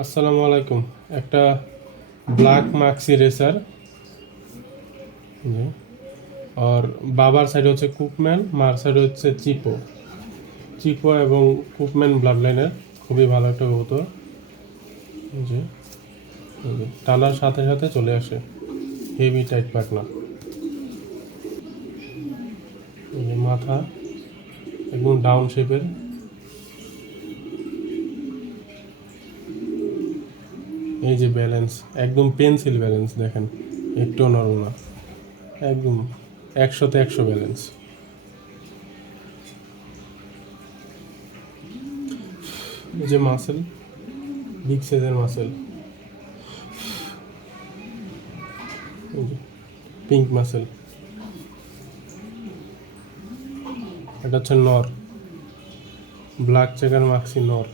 আসসালামু আলাইকুম। একটা ব্ল্যাক মাক্সি রেসার, জি। আর বাবার সাইডে হচ্ছে কুকম্যান, মার সাইডে হচ্ছে চিপো। চিপো এবং কুকম্যান ব্লাড লাইনের খুবই ভালো একটা কবুতর, জি। জি, টানার সাথে সাথে চলে আসে, হেভি টাইট পাখনা। এই যে মাথা একদম ডাউন শেপের, এই যে ব্যালেন্স একদম পেন্সিল ব্যালেন্স দেখেন, একটু নরম না, একদম 100-তে 100 ব্যালেন্স। এই যে মাসেল, বিগ সাইজের মাসেল, পিঙ্ক মাসেল। এটা হচ্ছে নর, ব্ল্যাক চেকার মাক্সি নর।